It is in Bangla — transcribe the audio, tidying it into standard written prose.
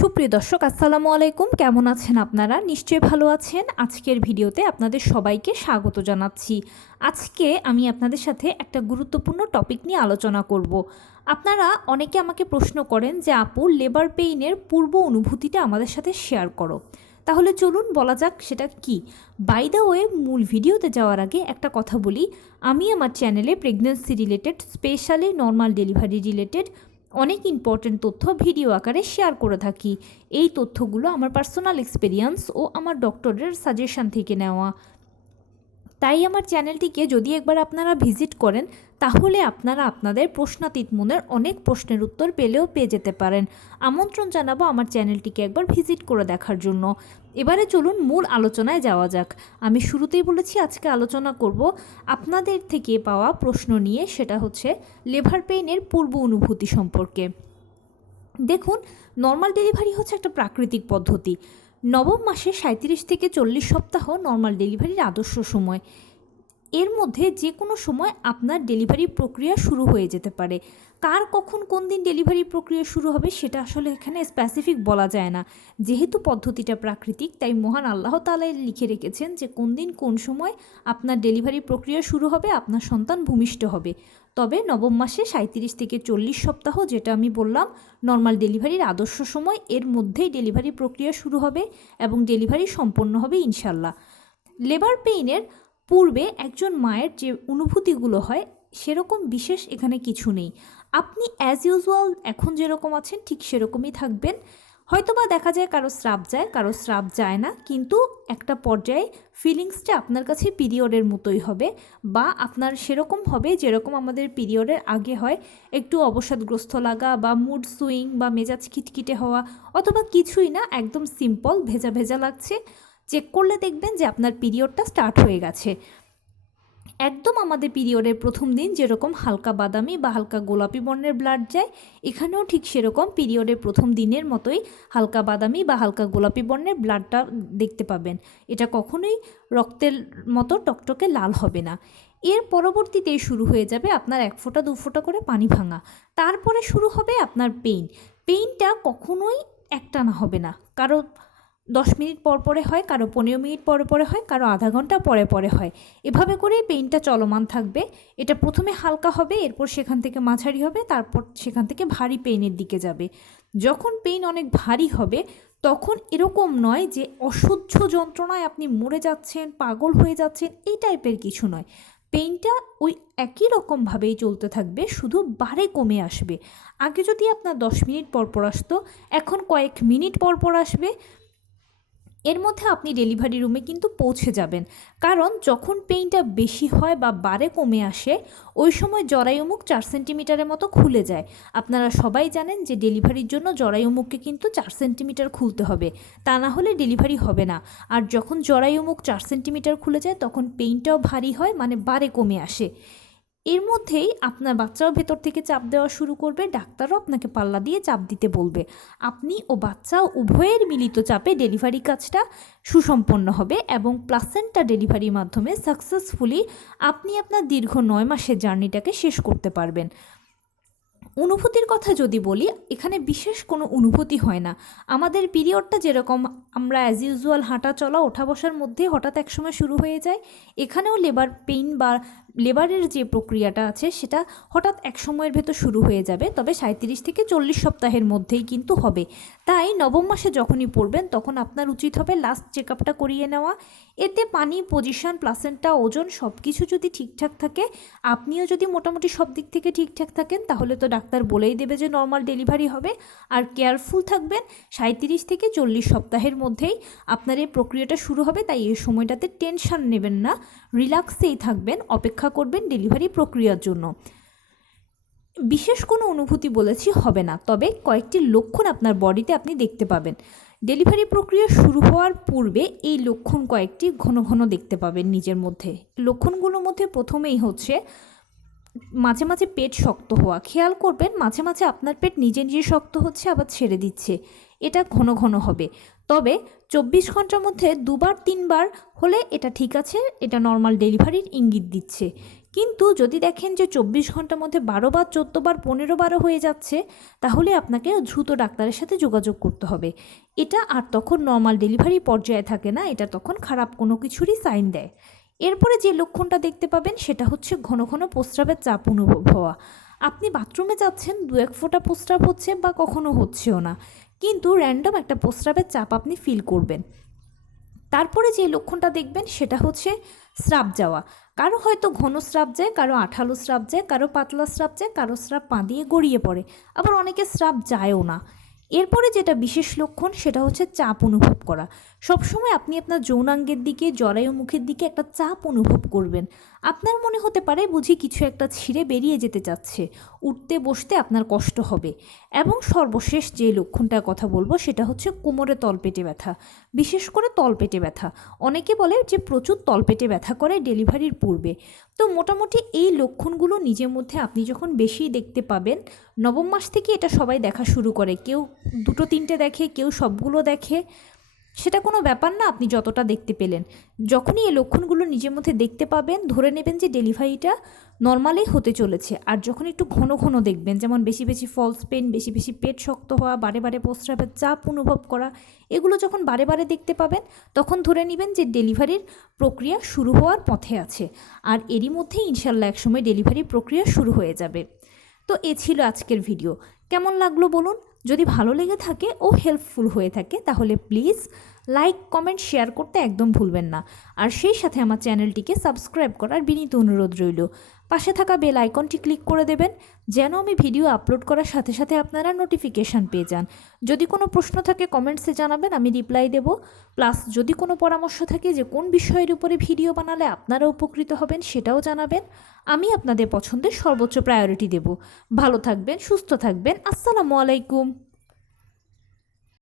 সুপ্রিয় দর্শক, আসসালামু আলাইকুম। কেমন আছেন আপনারা? নিশ্চয়ই ভালো আছেন। আজকের ভিডিওতে আপনাদের সবাইকে স্বাগত জানাচ্ছি। আজকে আমি আপনাদের সাথে একটা গুরুত্বপূর্ণ টপিক নিয়ে আলোচনা করব। আপনারা অনেকে আমাকে প্রশ্ন করেন যে আপু, লেবার পেইনের পূর্ব অনুভূতিটা আমাদের সাথে শেয়ার করো। তাহলে চলুন বলা যাক সেটা কি। বাই দ্য ওয়ে, মূল ভিডিওতে যাওয়ার আগে একটা কথা বলি। আমি আমার চ্যানেলে pregnancy related, specially normal delivery related অনেক ইম্পর্ট্যান্ট তথ্য ভিডিও আকারে শেয়ার করে থাকি। এই তথ্যগুলো আমার পার্সোনাল এক্সপেরিয়েন্স ও আমার ডক্টরের সাজেশন থেকে নেওয়া। তাই আমার চ্যানেলটিকে যদি একবার আপনারা ভিজিট করেন, তাহলে আপনারা আপনাদের প্রশ্নাতীত মনের অনেক প্রশ্নের উত্তর পেয়ে যেতে পারেন। আমন্ত্রণ জানাবো আমার চ্যানেলটিকে একবার ভিজিট করে দেখার জন্য। এবারে চলুন মূল আলোচনায় যাওয়া যাক। আমি শুরুতেই বলেছি আজকে আলোচনা করব আপনাদের থেকে পাওয়া প্রশ্ন নিয়ে, সেটা হচ্ছে লেবার পেইনের পূর্ব অনুভূতি সম্পর্কে। দেখুন, নর্মাল ডেলিভারি হচ্ছে একটা প্রাকৃতিক পদ্ধতি। নবম মাসে 37 থেকে 40 সপ্তাহ নর্মাল ডেলিভারির আদর্শ সময়। এর মধ্যে যে কোনো সময় আপনার ডেলিভারি প্রক্রিয়া শুরু হয়ে যেতে পারে। কার কখন কোন দিন ডেলিভারি প্রক্রিয়া শুরু হবে সেটা আসলে এখানে স্পেসিফিক বলা যায় না। যেহেতু পদ্ধতিটা প্রাকৃতিক, তাই মহান আল্লাহ তাআলা লিখে রেখেছেন যে কোন দিন কোন সময় আপনার ডেলিভারি প্রক্রিয়া শুরু হবে, আপনার সন্তান ভূমিষ্ঠ হবে। তবে নবম মাসে 37 থেকে 40 সপ্তাহ, যেটা আমি বললাম নর্মাল ডেলিভারির আদর্শ সময়, এর মধ্যেই ডেলিভারি প্রক্রিয়া শুরু হবে এবং ডেলিভারি সম্পন্ন হবে ইনশাল্লাহ। লেবার পেইনের পূর্বে একজন মায়ের যে অনুভূতিগুলো হয়, সেরকম বিশেষ এখানে কিছু নেই। আপনি অ্যাজ ইউজুয়াল এখন যেরকম আছেন ঠিক সেরকমই থাকবেন। হয়তোবা দেখা যায় কারো স্রাব যায়, কারো স্রাব যায় না, কিন্তু একটা পর্যায়ে ফিলিংসটা আপনার কাছে পিরিয়ডের মতোই হবে, বা আপনার সেরকম হবে যেরকম আমাদের পিরিয়ডের আগে হয়, একটু অবসাদগ্রস্ত লাগা বা মুড সুইং বা মেজাজ খিটখিটে হওয়া, অথবা কিছুই না, একদম সিম্পল ভেজা ভেজা লাগছে। চেক করলে দেখবেন যে আপনার পিরিয়ডটা স্টার্ট হয়ে গেছে। একদম আমাদের পিরিয়ডের প্রথম দিন যেরকম হালকা বাদামি বা হালকা গোলাপি বর্ণের ব্লাড যায়, এখানেও ঠিক সেরকম পিরিয়ডের প্রথম দিনের মতোই হালকা বাদামি বা হালকা গোলাপি বর্ণের ব্লাডটা দেখতে পাবেন। এটা কখনোই রক্তের মতো টকটকে লাল হবে না। এর পরবর্তীতেই শুরু হয়ে যাবে আপনার 1 ফোঁটা 2 ফোঁটা করে পানি ভাঙা। তারপরে শুরু হবে আপনার পেইনটা কখনোই একটানা হবে না। কারো 10 মিনিট পর পরে হয়, কারো 15 মিনিট পরে পরে হয়, কারো আধা ঘন্টা পরে পরে হয়। এভাবে করেই পেইনটা চলমান থাকবে। এটা প্রথমে হালকা হবে, এরপর সেখান থেকে মাঝারি হবে, তারপর সেখান থেকে ভারী পেইনের দিকে যাবে। যখন পেইন অনেক ভারী হবে, তখন এরকম নয় যে অসহ্য যন্ত্রণায় আপনি মরে যাচ্ছেন, পাগল হয়ে যাচ্ছেন, এই টাইপের কিছু নয়। পেইনটা ওই একই রকমভাবেই চলতে থাকবে, শুধু বারে কমে আসবে। আগে যদি আপনার 10 মিনিট পর পর আসতো, এখন কয়েক মিনিট পর পর আসবে। এর মধ্যে আপনি ডেলিভারি রুমে কিন্তু পৌঁছে যাবেন। কারণ যখন পেইনটা বেশি হয় বা বারে কমে আসে, ওই সময় জরায়ুমুখ 4 সেন্টিমিটারের মতো খুলে যায়। আপনারা সবাই জানেন যে ডেলিভারির জন্য জরায়ুমুখকে কিন্তু 4 সেন্টিমিটার খুলতে হবে, তা না হলে ডেলিভারি হবে না। আর যখন জরায়ুমুখ 4 সেন্টিমিটার খুলে যায়, তখন পেইনটাও ভারী হয়, মানে বারে কমে আসে। এর মধ্যেই আপনার বাচ্চাও ভেতর থেকে চাপ দেওয়া শুরু করবে, ডাক্তারও আপনাকে পাল্লা দিয়ে চাপ দিতে বলবে। আপনি ও বাচ্চা উভয়ের মিলিত চাপে ডেলিভারি কাজটা সুসম্পন্ন হবে এবং প্লাসেন্টা ডেলিভারির মাধ্যমে সাকসেসফুলি আপনি আপনার দীর্ঘ 9 মাসের জার্নিটাকে শেষ করতে পারবেন। অনুভূতির কথা যদি বলি, এখানে বিশেষ কোনো অনুভূতি হয় না। আমাদের পিরিয়ডটা যেরকম আমরা অ্যাজ ইউজুয়াল হাঁটা চলা ওঠা বসার মধ্যে হঠাৎ একসময় শুরু হয়ে যায়, এখানেও লেবার পেইন বা লেবারের যে প্রক্রিয়াটা আছে সেটা হঠাৎ এক সময়ের ভেতর শুরু হয়ে যাবে। তবে 37 থেকে 40 সপ্তাহের মধ্যেই কিন্তু হবে। তাই নবম মাসে যখনই পড়বেন, তখন আপনার উচিত হবে লাস্ট চেক আপটা করিয়ে নেওয়া। এতে পানি, পজিশন, প্লাসেন্টা, ওজন সব কিছু যদি ঠিকঠাক থাকে, আপনিও যদি মোটামুটি সব দিক থেকে ঠিকঠাক থাকেন, তাহলে তো ডাক্তার বলেই দেবে যে নর্মাল ডেলিভারি হবে। আর কেয়ারফুল থাকবেন, 37 থেকে 40 সপ্তাহের মধ্যেই আপনার এই প্রক্রিয়াটা শুরু হবে। তাই এই সময়টাতে টেনশন নেবেন না, রিল্যাক্সেই থাকবেন, অপেক্ষা করবেন ডেলিভারি প্রক্রিয়ার জন্য। বিশেষ কোনো অনুভূতি বলেছি হবে না, তবে কয়েকটি লক্ষণ আপনার বডিতে আপনি দেখতে পাবেন। ডেলিভারি প্রক্রিয়া শুরু হওয়ার পূর্বে এই লক্ষণ কয়েকটি ঘন ঘন দেখতে পাবেন নিজের মধ্যে। লক্ষণগুলোর মধ্যে প্রথমেই হচ্ছে মাঝে মাঝে পেট শক্ত হওয়া। খেয়াল করবেন মাঝে মাঝে আপনার পেট নিজে নিজে শক্ত হচ্ছে, আবার ছেড়ে দিচ্ছে। এটা ঘন ঘন হবে। তবে 24 ঘন্টার মধ্যে 2বার 3বার হলে এটা ঠিক আছে, এটা নর্মাল ডেলিভারির ইঙ্গিত দিচ্ছে। কিন্তু যদি দেখেন যে 24 ঘন্টার মধ্যে 12 বার 14 বার 15 বারও হয়ে যাচ্ছে, তাহলে আপনাকে দ্রুত ডাক্তারের সাথে যোগাযোগ করতে হবে। এটা আর তখন নর্মাল ডেলিভারি পর্যায়ে থাকে না, এটা তখন খারাপ কোনো কিছুরই সাইন দেয়। এরপরে যে লক্ষণটা দেখতে পাবেন সেটা হচ্ছে ঘন ঘন প্রস্রাবের চাপ অনুভব হওয়া। আপনি বাথরুমে যাচ্ছেন, 2-1 ফোঁটা প্রস্রাব হচ্ছে বা কখনো হচ্ছেও না, কিন্তু র্যান্ডম একটা প্রস্রাবের চাপ আপনি ফিল করবেন। তারপরে যে লক্ষণটা দেখবেন সেটা হচ্ছে স্রাব যাওয়া। কারো হয়তো ঘন স্রাব যায়, কারো আঠালো স্রাব যায়, কারো পাতলা স্রাব যায়, কারো স্রাব পা দিয়ে গড়িয়ে পড়ে, আবার অনেকে স্রাব যায়ও না। এরপরে যেটা বিশেষ লক্ষণ সেটা হচ্ছে চাপ অনুভব করা। সবসময় আপনি আপনার যৌনাঙ্গের দিকে, জরায়ু মুখের দিকে একটা চাপ অনুভব করবেন। আপনার মনে হতে পারে বুঝি কিছু একটা ছিঁড়ে বেরিয়ে যেতে চাচ্ছে, উঠতে বসতে আপনার কষ্ট হবে। এবং সর্বশেষ যে লক্ষণটার কথা বলবো সেটা হচ্ছে কোমরে তলপেটে ব্যথা, বিশেষ করে তলপেটে ব্যথা। অনেকে বলে যে প্রচুর তলপেটে ব্যথা করে ডেলিভারির পূর্বে। তো মোটামুটি এই লক্ষণগুলো নিজের মধ্যে আপনি যখন বেশি দেখতে পাবেন, নবম মাস থেকে এটা সবাই দেখা শুরু করে, কেউ 2-3টে দেখে, কেউ সবগুলো দেখে, সেটা কোনো ব্যাপার না। আপনি যতটা দেখতে পেলেন, যখনই এই লক্ষণগুলো নিজের মধ্যে দেখতে পাবেন, ধরে নেবেন যে ডেলিভারিটা নর্মালি হতে চলেছে। আর যখন একটু ঘন ঘন দেখবেন, যেমন বেশি বেশি ফলস পেন, বেশি বেশি পেট শক্ত হওয়া, বারে বারে প্রস্রাবের চাপ অনুভব করা, এগুলো যখন বারে বারে দেখতে পাবেন, তখন ধরে নেবেন যে ডেলিভারির প্রক্রিয়া শুরু হওয়ার পথে আছে। আর এরই মধ্যেই ইনশাল্লাহ একসময় ডেলিভারি প্রক্রিয়া শুরু হয়ে যাবে। তো এ ছিল আজকের ভিডিও। কেমন লাগলো বলুন? যদি ভালো লেগে থাকে ও হেল্পফুল হয়ে থাকে তাহলে প্লিজ লাইক, কমেন্ট, শেয়ার করতে একদম ভুলবেন না। আর সেই সাথে আমার চ্যানেলটিকে সাবস্ক্রাইব করার বিনীত অনুরোধ রইল। পাশে থাকা বেল আইকনটি ক্লিক করে দেবেন, যেন আমি ভিডিও আপলোড করার সাথে সাথে আপনারা নোটিফিকেশান পেয়ে যান। যদি কোনো প্রশ্ন থাকে কমেন্টসে জানাবেন, আমি রিপ্লাই দেব। প্লাস যদি কোনো পরামর্শ থাকে যে কোন বিষয়ের উপরে ভিডিও বানালে আপনারা উপকৃত হবেন, সেটাও জানাবেন। আমি আপনাদের পছন্দের সর্বোচ্চ প্রায়োরিটি দেব। ভালো থাকবেন, সুস্থ থাকবেন। আসসালামু আলাইকুম।